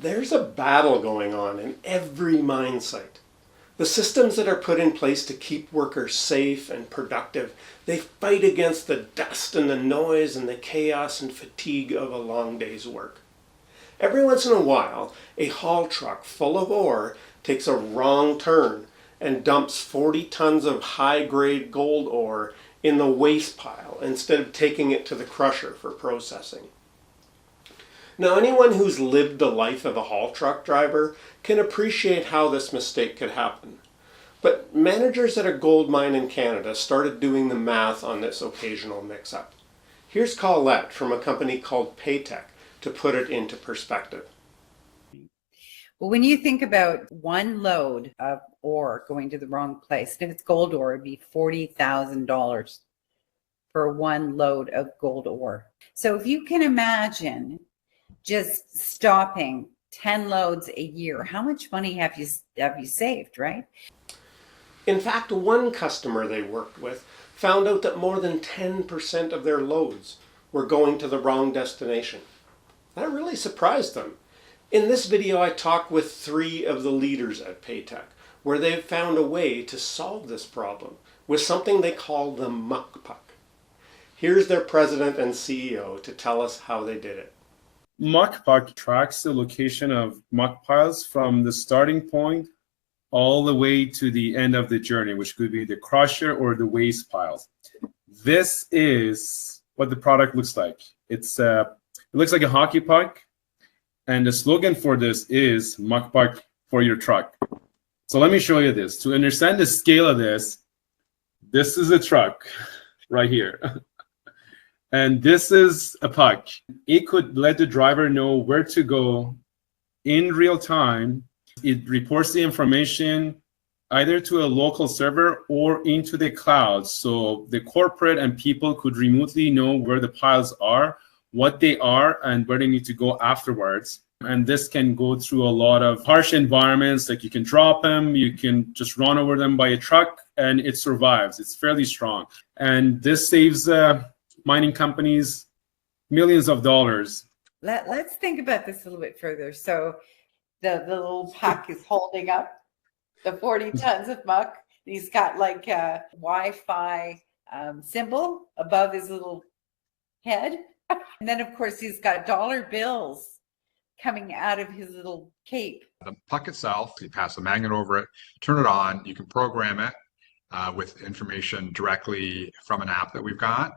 There's a battle going on in every mine site. The systems that are put in place to keep workers safe and productive, they fight against the dust and the noise and the chaos and fatigue of a long day's work. Every once in a while, a haul truck full of ore takes a wrong turn and dumps 40 tons of high-grade gold ore in the waste pile instead of taking it to the crusher for processing. Now, anyone who's lived the life of a haul truck driver can appreciate how this mistake could happen. But managers at a gold mine in Canada started doing the math on this occasional mix-up. Here's Colette from a company called Peytec to put it into perspective. Well, when you think about one load of ore going to the wrong place, and if it's gold ore, it'd be $40,000 for one load of gold ore. So if you can imagine just stopping 10 loads a year, how much money have you saved, right? In fact, one customer they worked with found out that more than 10% of their loads were going to the wrong destination. That really surprised them. In this video, I talk with 3 of the leaders at Peytec, where they've found a way to solve this problem with something they call the Muck. Here's their president and CEO to tell us how they did it. Muck tracks the location of muck piles from the starting point all the way to the end of the journey, which could be the crusher or the waste piles. This is what the product looks like. It looks like a hockey puck, and the slogan for this is Muck Puck for your truck. So let me show you this. To understand the scale of this is a truck right here. And this is a puck. It could let the driver know where to go in real time. It reports the information either to a local server or into the cloud. So the corporate and people could remotely know where the piles are, what they are, and where they need to go afterwards. And this can go through a lot of harsh environments, like you can drop them, you can just run over them by a truck, and it survives. It's fairly strong. And this saves mining companies millions of dollars. Let's think about this a little bit further. So the little puck is holding up the 40 tons of muck. He's got like a Wi-Fi symbol above his little head. And then, of course, he's got dollar bills coming out of his little cape. The puck itself, you pass the magnet over it, turn it on, you can program it with information directly from an app that we've got.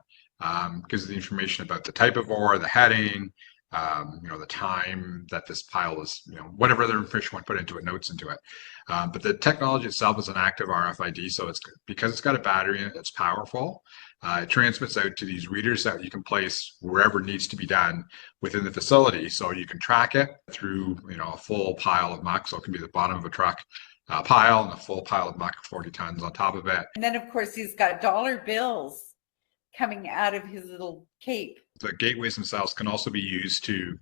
Gives the information about the type of ore, the heading, the time that this pile is, whatever other information you want to put into it, notes into it. But the technology itself is an active RFID, so because it's got a battery in it, it's powerful. It transmits out to these readers that you can place wherever it needs to be done within the facility. So you can track it through, a full pile of muck. So it can be the bottom of a truck pile and a full pile of muck, 40 tons on top of it. And then, of course, he's got dollar bills coming out of his little cape. The gateways themselves can also be used to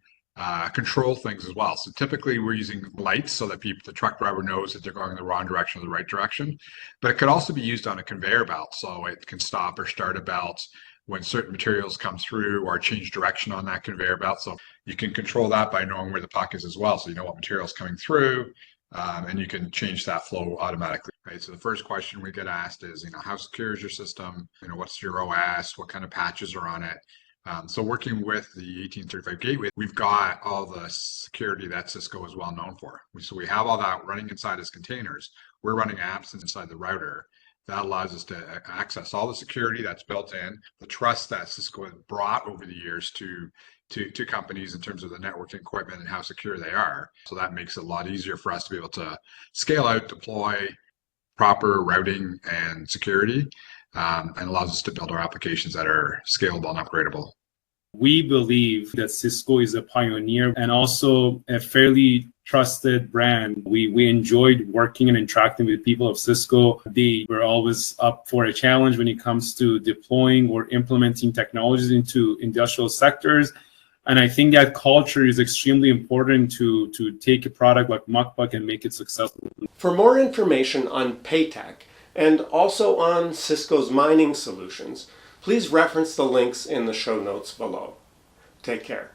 control things as well. So typically we're using lights so that the truck driver knows that they're going in the wrong direction or the right direction. But it could also be used on a conveyor belt. So it can stop or start a belt when certain materials come through or change direction on that conveyor belt. So you can control that by knowing where the puck is as well. So you know what material is coming through. And you can change that flow automatically, right? So the first question we get asked is, how secure is your system? What's your OS? What kind of patches are on it? So working with the 1835 gateway, we've got all the security that Cisco is well known for. So we have all that running inside as containers. We're running apps inside the router. That allows us to access all the security that's built in, the trust that Cisco has brought over the years to companies in terms of the networking equipment and how secure they are. So that makes it a lot easier for us to be able to scale out, deploy proper routing and security, and allows us to build our applications that are scalable and upgradable. We believe that Cisco is a pioneer and also a fairly trusted brand. We enjoyed working and interacting with people of Cisco. They were always up for a challenge when it comes to deploying or implementing technologies into industrial sectors. And I think that culture is extremely important to take a product like Muck and make it successful. For more information on Peytec and also on Cisco's mining solutions, please reference the links in the show notes below. Take care.